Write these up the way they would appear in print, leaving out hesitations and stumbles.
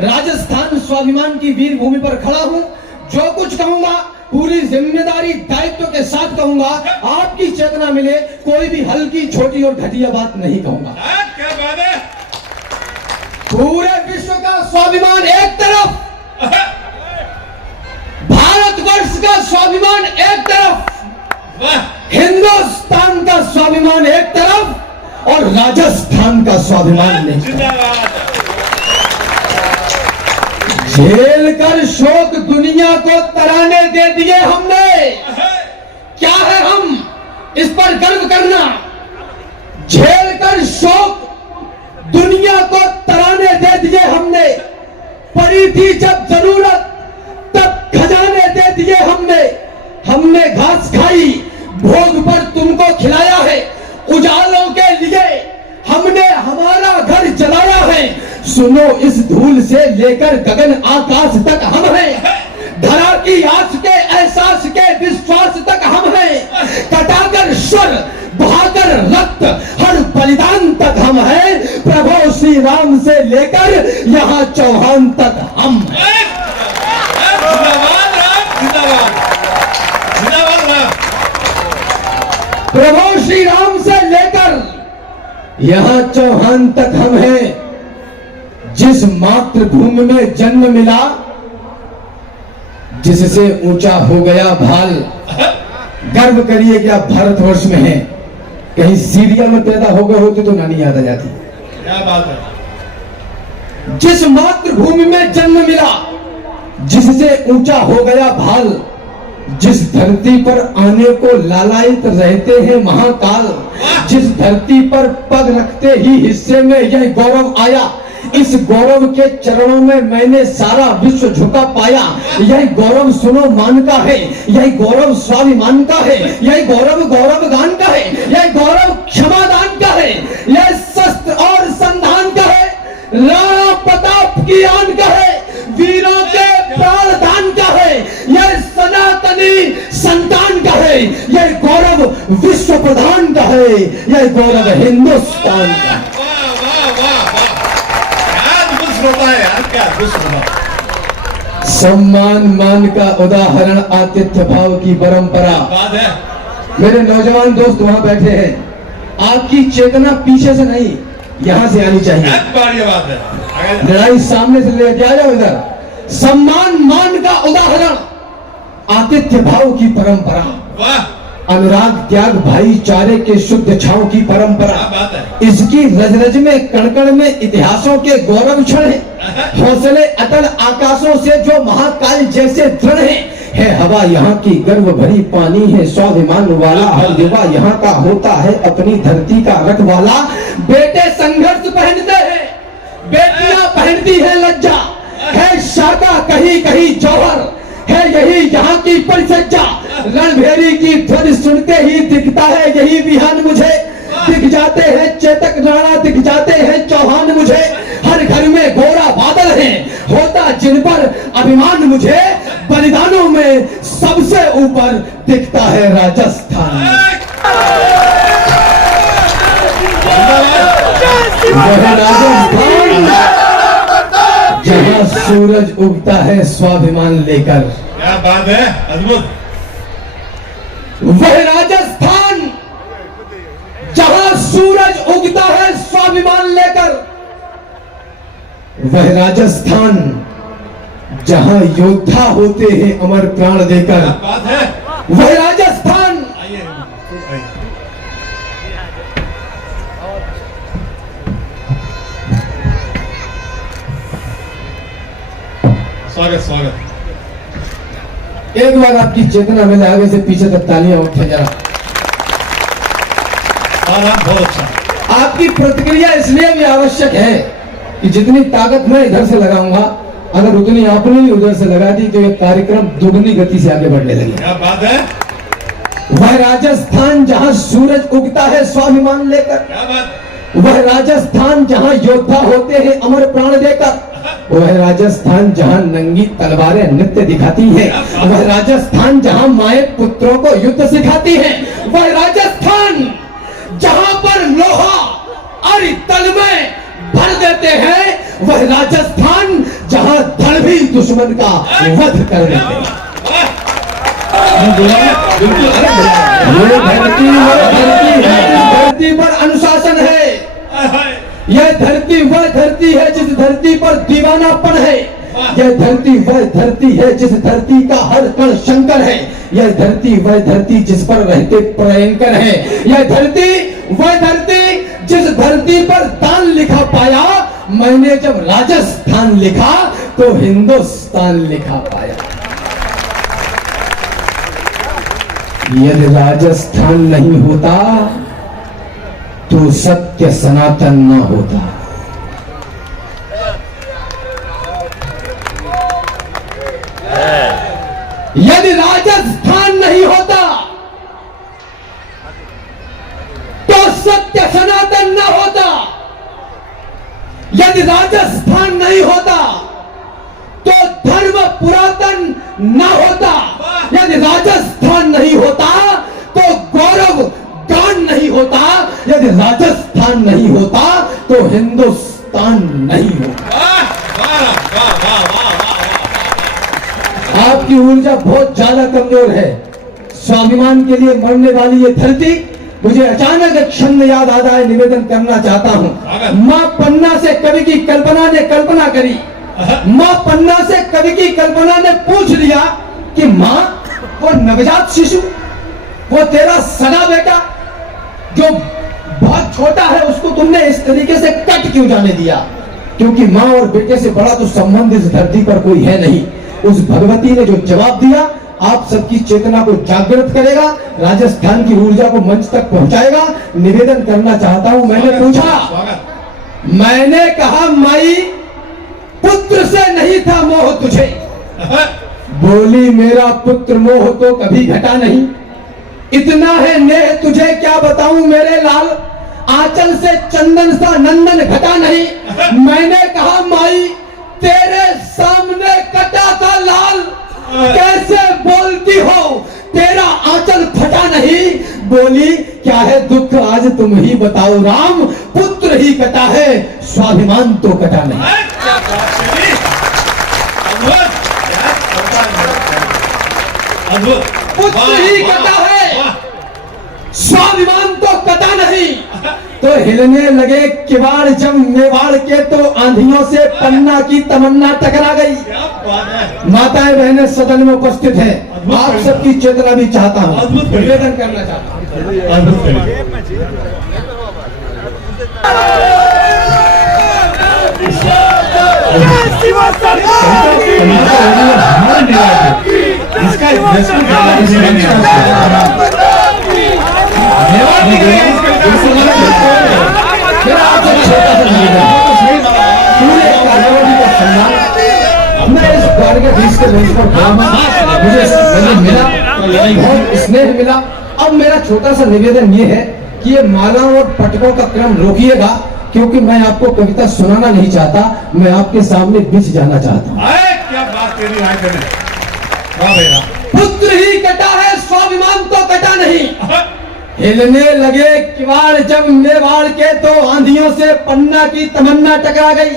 राजस्थान स्वाभिमान की वीर भूमि पर खड़ा हूं। जो कुछ कहूंगा पूरी जिम्मेदारी दायित्व के साथ कहूंगा। आपकी चेतना मिले, कोई भी हल्की छोटी और घटिया बात नहीं कहूंगा। क्या बात है? पूरे विश्व का स्वाभिमान एक तरफ, भारतवर्ष का स्वाभिमान एक तरफ, हिंदुस्तान का स्वाभिमान एक तरफ और राजस्थान का स्वाभिमान नहीं। झेल कर शोक दुनिया को तराने दे दिए हमने। क्या है हम इस पर गर्व करना? झेल कर शोक दुनिया को तराने दे दिए हमने। पड़ी थी जब जरूरत तब खजाने दे दिए हमने। हमने घास खाई, भोग पर तुमको खिलाया है। उजालों के लिए हमने हमारा घर जलाया है। सुनो, इस धूल से लेकर गगन आकाश तक हम हैं। धरा की आस के एहसास के विश्वास तक हम हैं। कटाकर स्वर, बहाकर रक्त, हर बलिदान तक हम हैं। प्रभु श्री राम से लेकर यहाँ चौहान तक हम हैं। प्रभु श्री राम से लेकर यहाँ चौहान तक हम हैं। जिस मातृभूमि में जन्म मिला, जिससे ऊंचा हो गया भाल। गर्व करिए कि आप भारतवर्ष में हैं। कहीं सीरिया में पैदा हो गए होते तो नानी याद आ जाती। क्या बात है? जिस मातृभूमि में जन्म मिला, जिससे ऊंचा हो गया भाल। जिस धरती पर आने को लालायित रहते हैं महाकाल। जिस धरती पर पग रखते ही हिस्से में यह गौरव आया। इस गौरव के चरणों में मैंने सारा विश्व झुका पाया। यह गौरव सुनो मान का है, यह गौरव स्वाभिमान का है, यह गौरव गौरव गान का है, यह गौरव क्षमादान का है, यह शस्त्र और संधान का है, राणा प्रताप की आन का है, वीरों के प्राण दान का है, यह सनातनी संतान का है, यह गौरव विश्व प्रधान का है, यह गौरव हिंदुस्तान का है। सम्मान मान का उदाहरण आतिथ्य भाव की परंपरा। मेरे नौजवान दोस्त वहां बैठे हैं। आपकी चेतना पीछे से नहीं, यहां से आनी चाहिए। बात है। लड़ाई सामने से लेके आ जाओ इधर। सम्मान मान का उदाहरण आतिथ्य भाव की परंपरा। अनुराग त्याग भाईचारे के शुद्ध छाव की परंपरा। इसकी रज रज में कण में इतिहासों के गौरव क्षण है। हौसले अटल आकाशों से जो महाकाल जैसे दृढ़ है हवा यहाँ की गर्व भरी पानी है। स्वाभिमान वाला हर युवा यहाँ का होता है अपनी धरती का रखवाला। बेटे संघर्ष पहनते हैं, बेटियां पहनती है लज्जा। है शाखा कहीं कहीं जौहर, है यही यहाँ की परिचर्चा। रणभेरी की ध्वनि सुनते ही दिखता है यही विहान मुझे। दिख जाते हैं चेतक राणा, दिख जाते हैं चौहान मुझे। हर घर में गोरा बादल है, होता जिन पर अभिमान मुझे। बलिदानों में सबसे ऊपर दिखता है राजस्थान। वह राजस्थान जहां सूरज उगता है स्वाभिमान लेकर। क्या बात है, अद्भुत। वह राजस्थान जहां सूरज उगता है स्वाभिमान लेकर। वह राजस्थान जहां योद्धा होते हैं अमर प्राण देकर। क्या बात है। वह राजस्थान स्वागत स्वागत। एक बार आपकी चेतना मिले आगे से पीछे तक तालियां उठे जरा। बहुत अच्छा। आपकी प्रतिक्रिया इसलिए भी आवश्यक है कि जितनी ताकत मैं इधर से लगाऊंगा, अगर उतनी आपने भी उधर से लगा दी तो ये कार्यक्रम दुगनी गति से आगे बढ़ने लगे। क्या बात है। वह राजस्थान जहां सूरज उगता है स्वाभिमान लेकर। क्या बात। वह राजस्थान जहां योद्धा होते हैं अमर प्राण देकर। वह राजस्थान जहां नंगी तलवारें नृत्य दिखाती हैं। वह राजस्थान जहां माए पुत्रों को युद्ध सिखाती हैं। वह राजस्थान जहां पर लोहा और तल में भर देते हैं। वह राजस्थान दुश्मन का वध कर देते। बिल्कुल अरे ये धरती वह धरती है जिस धरती पर अनुशासन है। यह धरती वह धरती है जिस धरती पर दीवानापन है। यह धरती वह धरती है जिस धरती का हर कण शंकर है। यह धरती वह धरती जिस पर रहते प्रयंकर है। यह धरती वह धरती जिस धरती पर दान लिखा पाया। मैंने जब राजस्थान लिखा तो हिंदुस्तान लिखा पाया। यदि राजस्थान नहीं होता तो सत्य सनातन न होता। यदि राजस्थान नहीं होता तो सत्य सनातन न होता। यदि राजस्थान नहीं होता तो धर्म पुरातन न होता। यदि राजस्थान नहीं होता तो गौरव गान नहीं होता। यदि राजस्थान नहीं होता तो हिंदुस्तान नहीं होता। आपकी ऊर्जा बहुत ज्यादा कमजोर है। स्वाभिमान के लिए मरने वाली ये धरती मुझे अचानक एक क्षण याद आता है, निवेदन करना चाहता हूं। मां पन्ना से कवि की कल्पना ने कल्पना करी। मां पन्ना से कवि की कल्पना ने पूछ लिया कि मां, वो नवजात शिशु, वो तेरा सगा बेटा जो बहुत छोटा है, उसको तुमने इस तरीके से कट क्यों जाने दिया? क्योंकि मां और बेटे से बड़ा तो संबंध इस धरती पर कोई है नहीं। उस भगवती ने जो जवाब दिया आप सबकी चेतना को जागृत करेगा, राजस्थान की ऊर्जा को मंच तक पहुंचाएगा। निवेदन करना चाहता हूं। मैंने पूछा, मैंने कहा माई पुत्र से नहीं था मोह तुझे। बोली मेरा पुत्र मोह तो कभी घटा नहीं। इतना है नेह तुझे क्या बताऊं मेरे लाल, आंचल से चंदन सा नंदन घटा नहीं। मैंने कहा माई तेरे सामने कटा था लाल, कैसे बोलती हो तेरा आंचल फटा नहीं। बोली क्या है दुख आज तुम ही बताओ राम, पुत्र ही कटा है स्वाभिमान तो कटा नहीं। पुत्र ही कटा है स्वाभिमान तो कटा नहीं। तो हिलने लगे किवाड़ जब मेवाड़ के तो आंधियों से पन्ना की तमन्ना टकरा गई। माताएं बहनें सदन में उपस्थित हैं, आप सबकी चेतना भी चाहता हूं, निवेदन करना चाहता हूं। मैं इस द्वारकाधीश के मंच पर मुझे मिला, बहुत स्नेह मिला। अब मेरा छोटा सा निवेदन ये है कि ये मालाओं और पटकों का क्रम रोकिएगा, क्योंकि मैं आपको कविता सुनाना नहीं चाहता, मैं आपके सामने बिछ जाना चाहता हूँ। क्या बात तेरी राय करें। पुत्र ही कटा है स्वाभिमान तो कटा नहीं। हिलने लगे किवाड़ जब मेवाड़ के तो आंधियों से पन्ना की तमन्ना टकरा गई।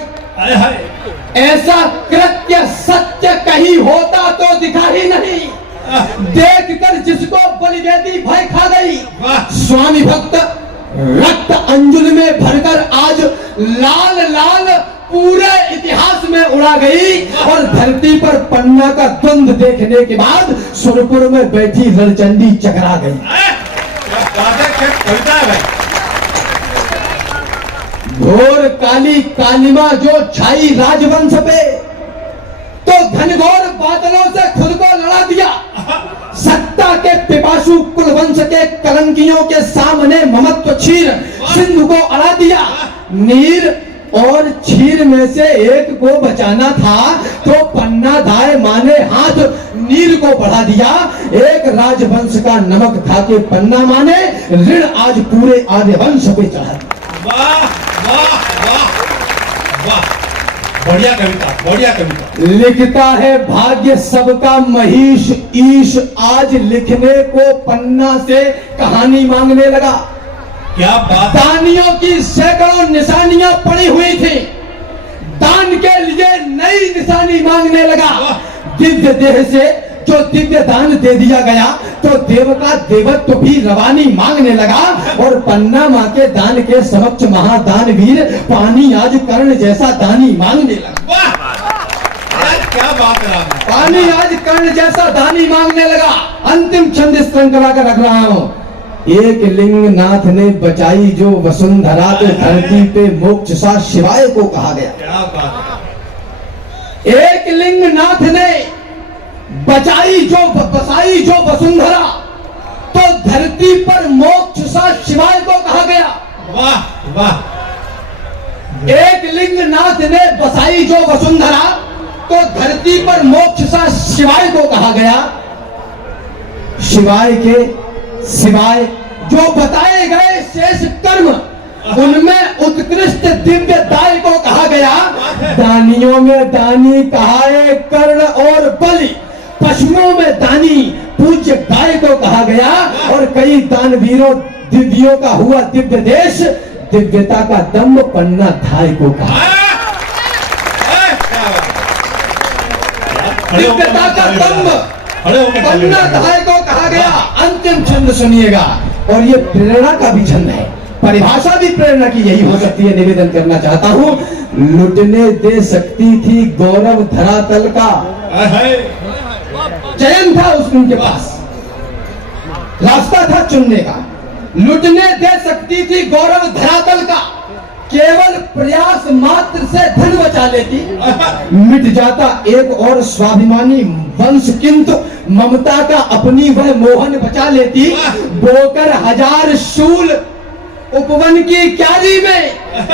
ऐसा कृत्य सत्य कहीं होता तो दिखा ही नहीं, देखकर जिसको बलिवेदी भय खा गई। स्वामी भक्त रक्त अंजुल में भरकर आज लाल लाल पूरे इतिहास में उड़ा गई। और धरती पर पन्ना का द्वंद देखने के बाद सुरपुर में बैठी रणचंडी चकरा गई। घोर काली कालिमा जो छाई राजवंश पे, तो घनघोर बादलों से खुद को लड़ा दिया। सत्ता के पिपासु कुलवंश के कलंकियों के सामने ममत्व छीर सिंधु को अड़ा दिया। नीर और छीर में से एक को बचाना था तो पन्ना धाय माने हाथ नीर को बढ़ा दिया। एक राजवंश का नमक खा के पन्ना माने ऋण आज पूरे आर्यवंश पे चढ़ा। वाह वाह वाह वाह, बढ़िया कविता, बढ़िया कविता। लिखता है भाग्य सबका महीश ईश, आज लिखने को पन्ना से कहानी मांगने लगा। क्या बात। दानियों की सैकड़ों निशानियां पड़ी हुई थी, दान के लिए नई निशानी पानी मांगने लगा। दिव्य देह से जो दिव्य दान दे दिया गया तो देव का देवत्व भी रवानी मांगने लगा। और पन्ना माँ के दान के समक्ष महादान वीर पानी आज कर्ण जैसा दानी मांगने लगा। क्या बात है आपने? पानी आज कर्ण जैसा दानी मांगने लगा। अंतिम छंद इस तरह करा कर रख रहा हूं। एक लिंग नाथ ने बचाई जो वसुंधरा, तो धरती पे मोक्ष सा शिवाय को कहा गया। क्या बात है? एक लिंग नाथ ने बचाई जो वसुंधरा, तो धरती पर मोक्ष सा शिवाय को कहा गया। वाह वाह। एक लिंग नाथ ने बसाई जो वसुंधरा, तो धरती पर मोक्ष सा शिवाय को कहा गया। शिवाय के सिवाय जो बताए गए शेष कर्म, उनमें उत्कृष्ट दिव्य दाय को कहा गया। दानियों में दानी कहाए कर्ण और बलि, पशुओं में दानी पूज्य गाय को कहा गया। और कई दानवीरों दिव्यों का हुआ दिव्य देश, दिव्यता का दम्भ पन्ना धाय को कहा। दिव्यता का दम्भ पन्ना धाय को कहा गया। अंतिम छंद सुनिएगा, और ये प्रेरणा का भी छंद है, परिभाषा भी प्रेरणा की यही हो सकती है। निवेदन करना चाहता हूं। लुटने दे सकती थी गौरव धरातल का, चयन था उनके पास, रास्ता था चुनने का। लुटने दे सकती थी गौरव धरातल का, केवल प्रयास मात्र से धन बचा लेती, मिट जाता एक और स्वाभिमानी वंश, किंतु ममता का अपनी वह मोहन बचा लेती। बोकर हजार शूल उपवन की क्यारी में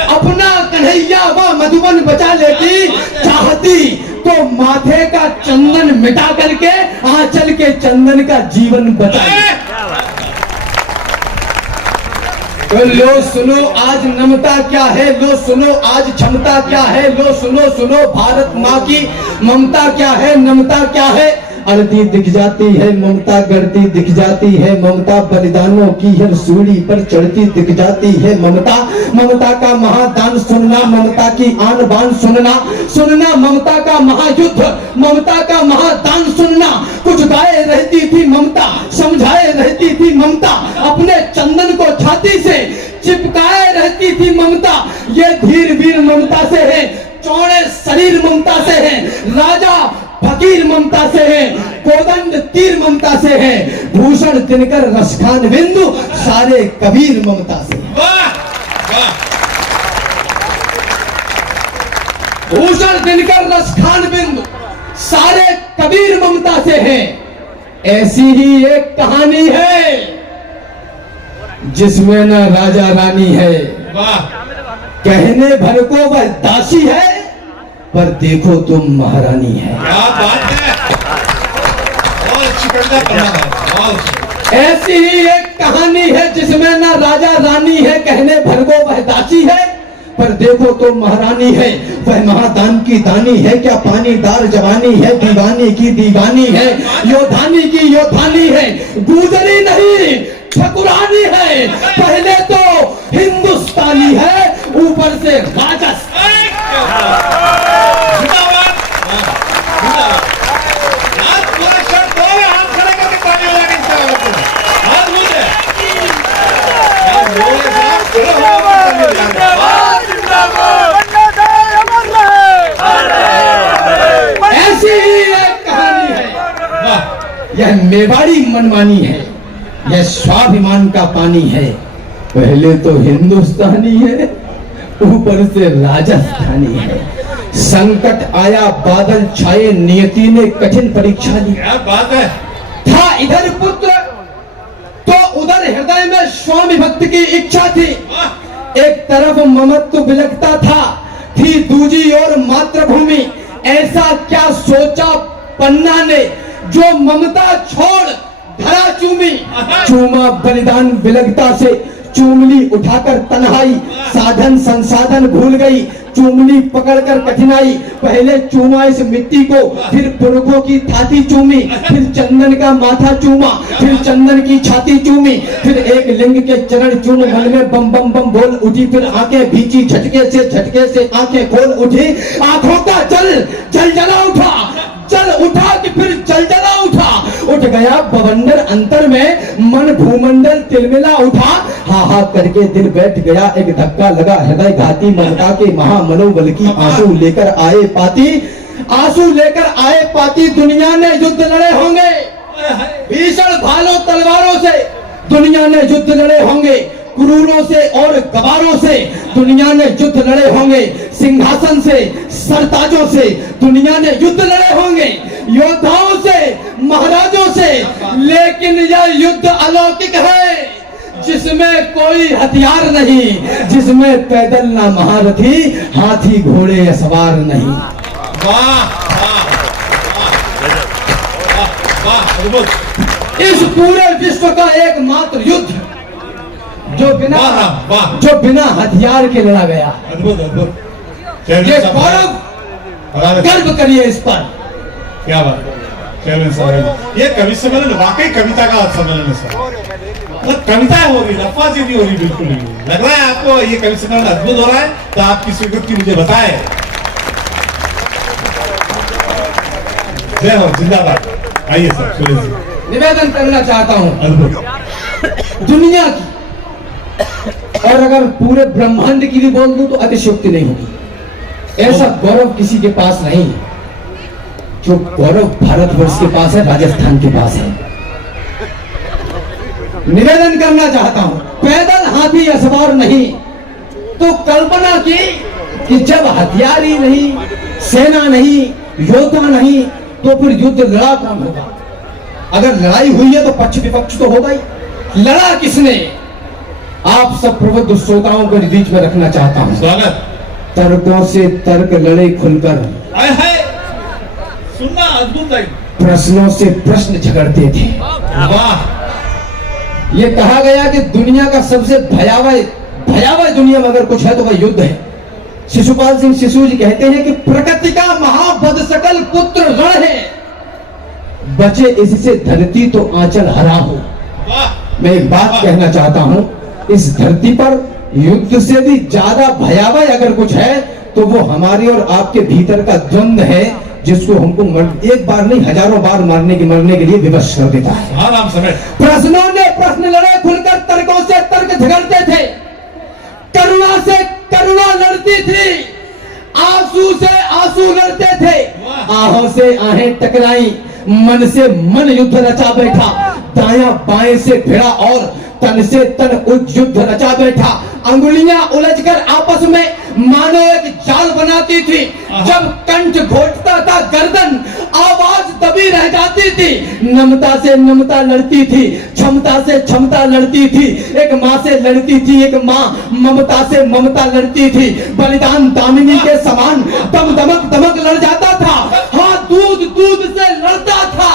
अपना कन्हैया व मधुबन बचा लेती। चाहती तो माथे का चंदन मिटा करके आंचल के चंदन का जीवन बचा लेती। तो लो सुनो आज नमता क्या है, लो सुनो आज क्षमता क्या है, लो सुनो सुनो भारत माँ की ममता क्या है, नमता क्या है। अड़ती दिख जाती है ममता, गढ़ती दिख जाती है ममता, बलिदानों की हर सूढ़ी पर चढ़ती दिख जाती है ममता। ममता का महादान सुनना, ममता की आन बान सुनना, सुनना ममता का महायुद्ध, ममता का महादान सुनना। कुछ गाए रहती थी ममता, समझाए रहती थी ममता, अपने चंदन को छाती से चिपकाए रहती थी ममता। ये धीर वीर ममता से है, चौड़े शरीर ममता से है, राजा फकीर ममता से है, कोदंड तीर ममता से है, भूषण दिनकर रसखान बिंदु सारे कबीर ममता से। भूषण दिनकर रसखान बिंदु सारे कबीर ममता से है। ऐसी ही एक कहानी है जिसमें न राजा रानी है, कहने भर को वह दासी है, पर देखो तुम महारानी है। क्या बात है, बहुत अच्छी कविता है। ऐसी ही एक कहानी है जिसमें ना राजा रानी है, कहने भर को वह दासी है, पर देखो तो महारानी है। वह महादान की दानी है, क्या पानीदार जवानी है, दीवानी की दीवानी है, योधानी की योधानी है, गुजरी नहीं ठकुरानी है। पहले तो हिंदुस्तानी है, ऊपर से राजस्थानी। ऐसी ही एक कहानी है, यह मेवाड़ी मनमानी है, यह स्वाभिमान का पानी है। पहले तो हिंदुस्तानी है, ऊपर से राजस्थानी है। संकट आया बादल छाए, नियति ने कठिन परीक्षा ली। क्या बात है। था इधर पुत्र तो उधर हृदय में स्वामी भक्त की इच्छा थी। एक तरफ ममत्व बिलकता था, थी दूजी और मातृभूमि। ऐसा क्या सोचा पन्ना ने जो ममता छोड़ धरा चूमी। चूमा बलिदान बिलकता से, चूमली उठाकर तन्हाई, साधन संसाधन भूल गई, चूमली पकड़कर कठिनाई। पहले चूमा इस मिट्टी को, फिर पुरखों की छाती चूमी, फिर चंदन का माथा चूमा, फिर चंदन की छाती चूमी, फिर एक लिंग के चरण चूम, मन में बम बम बम बोल उठी, फिर आंखें भींची, झटके से आंखें खोल उठी, आंखों का जल जल जला उठा। गया बवंडर अंतर में, मन भूमंडल तिलमिला उठा, हा हा करके दिल बैठ गया, एक धक्का लगा हृदय घाती, ममता के महामनोबल की आंसू लेकर आए पाती, आंसू लेकर आए पाती, दुनिया ने युद्ध लड़े होंगे भीषण भालों तलवारों से, दुनिया ने युद्ध लड़े होंगे क्रूरों से और गवारों से, दुनिया ने युद्ध लड़े होंगे सिंहासन से सरताजों से, दुनिया ने युद्ध लड़े होंगे योद्धाओं से महाराजों से, लेकिन यह युद्ध अलौकिक है जिसमें कोई हथियार नहीं, जिसमें पैदल ना महारथी, हाथी घोड़े सवार नहीं। वाह वाह वाह वाह। इस पूरे विश्व का एकमात्र युद्ध जो बिना वाह जो बिना हथियार के लड़ा गया, अद्भुत अद्भुत। ये गौरव गर्व करिए इस पर। क्या बात, चैरमैन साहब ये कवि सम्मेलन वाकई कविता का सम्मेलन है सर, मतलब कविताएं हो रही, लफ्ज़ नहीं हो रही, बिल्कुल नहीं लग रहा है आपको ये कवि सम्मेलन अद्भुत हो रहा है, तो आपकी स्वीकृति मुझे बताए। जय हो, जिंदाबाद। आइए सर सुरेश जी। निवेदन करना चाहता हूं अद्भुत। दुनिया की और अगर पूरे ब्रह्मांड की भी बोल दूं तो अतिशयोक्ति नहीं होगी। ऐसा गौरव किसी के पास नहीं जो गौरव भारतवर्ष के पास है, राजस्थान के पास है। निवेदन करना चाहता हूं, पैदल हाथी असवार नहीं, तो कल्पना की कि जब हथियार ही नहीं, सेना नहीं, योद्धा नहीं, तो फिर युद्ध लड़ा कौन होगा? अगर लड़ाई हुई है तो पक्ष विपक्ष तो होगा ही। लड़ा किसने? आप सब प्रबुद्ध श्रोताओं को बीच में रखना चाहता हूं। स्वागत। तर्कों से तर्क लड़े खुलकर, सुनना अद्भुत है। प्रश्नों से प्रश्न झगड़ते थे। वाह। ये कहा गया कि दुनिया का सबसे भयावह दुनिया में अगर कुछ है तो वह युद्ध है। शिशुपाल सिंह शिशु जी कहते हैं कि प्रकृति का महाबद सकल पुत्र रण है, बचे इससे धरती तो आंचल हरा हो। मैं एक बात कहना चाहता हूं, इस धरती पर युद्ध से भी ज्यादा भयावह अगर कुछ है तो वो हमारे और आपके भीतर का द्वंद्व है, जिसको हमको एक बार नहीं हजारों बार मरने के लिए विवश कर देता है। प्रश्नों ने प्रश्न लड़े खुलकर, तर्कों से तर्क झगड़ते थे, करुणा से करुणा लड़ती थी, आंसू से आंसू लड़ते थे, आहों से आहें टकराई, मन से मन युद्ध रचा बैठा, दायां बाएं से भिड़ा और तन से तन युद्ध रचा बैठा, अंगुलियां उलझकर आपस में मानो एक जाल बनाती थी, जब कंठ घोटता था गर्दन आवाज दबी रह जाती थी, नमता से नमता लड़ती थी, क्षमता से क्षमता लड़ती थी, एक माँ से लड़ती थी, एक माँ ममता से ममता लड़ती थी, बलिदान दामिनी के समान दम दमक दमक लड़ जाता था, हाँ दूध दूध से लड़ता था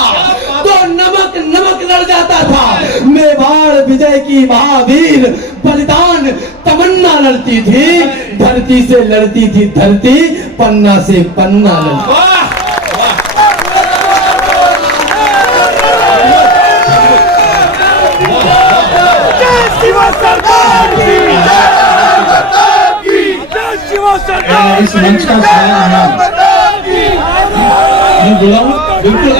तो नमक नमक लड़ जाता था, मेवाड़ विजय की महावीर बलिदान तमन्ना लड़ती थी, धरती से लड़ती थी धरती, पन्ना से पन्ना लड़ती। इस मंच का साया बिल्कुल